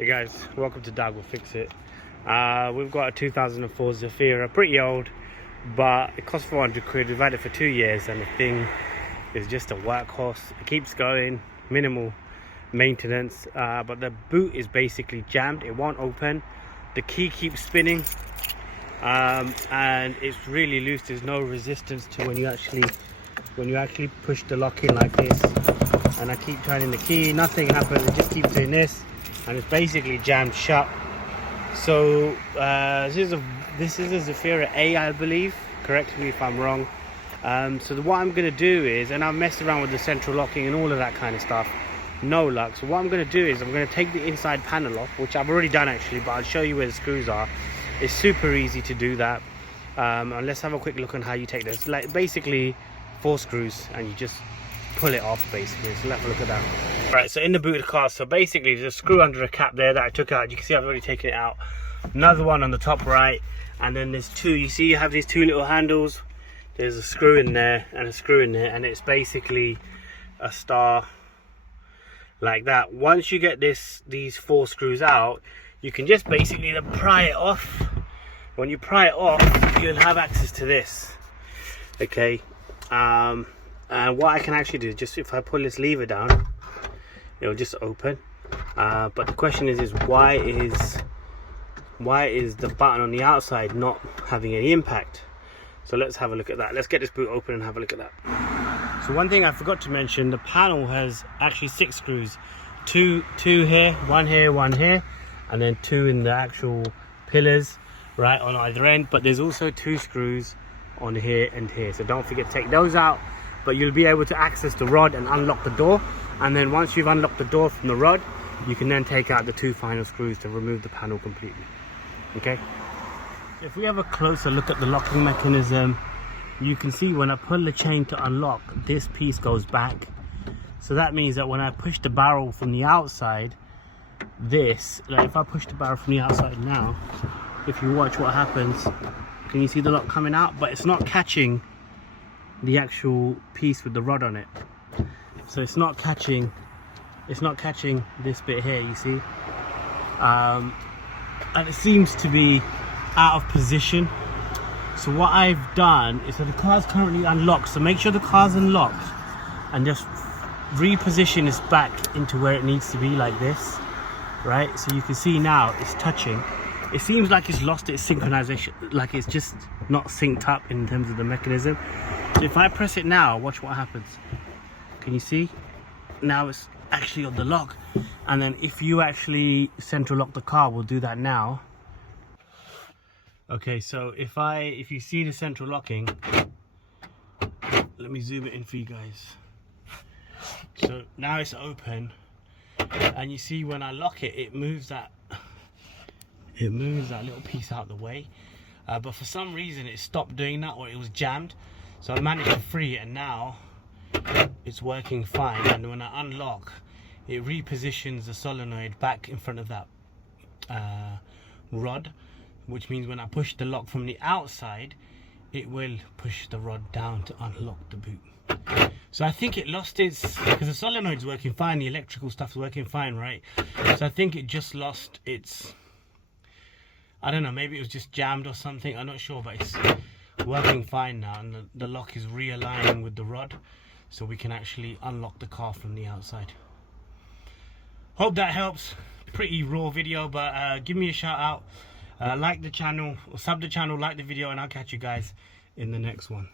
Hey guys, welcome to Dag Will Fix It. We've got a 2004 Zafira, pretty old, but it costs 400 quid. We've had it for 2 years and the thing is just a workhorse. It keeps going, minimal maintenance, but the boot is basically jammed. It won't open. The key keeps spinning, and it's really loose. There's no resistance to when you actually push the lock in like this. And I keep turning the key, nothing happens. It just keeps doing this. And it's basically jammed shut. So this is a Zafira A, I believe. Correct me if I'm wrong. So what I'm going to do is, and I've messed around with the central locking and all of that kind of stuff, no luck. So what I'm going to do is I'm going to take the inside panel off, which I've already done actually, but I'll show you where the screws are. It's super easy to do that. And let's have a quick look on how you take this. Like basically 4 screws and you just pull it off basically. So let's have a look at that. Right, so in the boot of the car, so basically there's a screw under the cap there that I took out. You can see I've already taken it out. Another one on the top right, and then there's 2. You see you have these 2 little handles. There's a screw in there and a screw in there, and it's basically a star like that. Once you get these 4 screws out, you can just basically pry it off. When you pry it off, you'll have access to this. Okay, and what I can actually do is just, if I pull this lever down, it'll just open. But the question is why is the button on the outside not having any impact? So let's have a look at that. Let's get this boot open and have a look at that. So one thing I forgot to mention, the panel has actually 6 screws. 2 here, 1 here, 1 here, and then 2 in the actual pillars right on either end. But there's also 2 screws on here and here, so don't forget to take those out. But you'll be able to access the rod and unlock the door, and then once you've unlocked the door from the rod, you can then take out the 2 final screws to remove the panel completely. Okay, if we have a closer look at the locking mechanism, you can see when I pull the chain to unlock, this piece goes back. So that means that when I push the barrel from the outside, this, like if I push the barrel from the outside now, if you watch what happens, can you see the lock coming out? But it's not catching the actual piece with the rod on it. So it's not catching this bit here, you see. And it seems to be out of position. So what I've done is that the car's currently unlocked, so make sure the car's unlocked and just reposition this back into where it needs to be, like this, right? So you can see now it's touching. It seems like it's lost its synchronization, like it's just not synced up in terms of the mechanism. So if I press it now, watch what happens. Can you see? Now it's actually on the lock. And then if you actually central lock the car, we'll do that now. Okay, so if you see the central locking, let me zoom it in for you guys. So now it's open, and you see when I lock it, it moves that little piece out of the way. But for some reason it stopped doing that, or it was jammed. So I managed to free it, and now it's working fine. And when I unlock, it repositions the solenoid back in front of that rod, which means when I push the lock from the outside, it will push the rod down to unlock the boot. So I think it lost its, because the solenoid's working fine, the electrical stuff's working fine, right? So I think it just lost its, I don't know, maybe it was just jammed or something, I'm not sure, but it's working fine now, and the lock is realigning with the rod, so we can actually unlock the car from the outside. Hope that helps. Pretty raw video, but give me a shout out, like the channel, or sub the channel, like the video, and I'll catch you guys in the next one.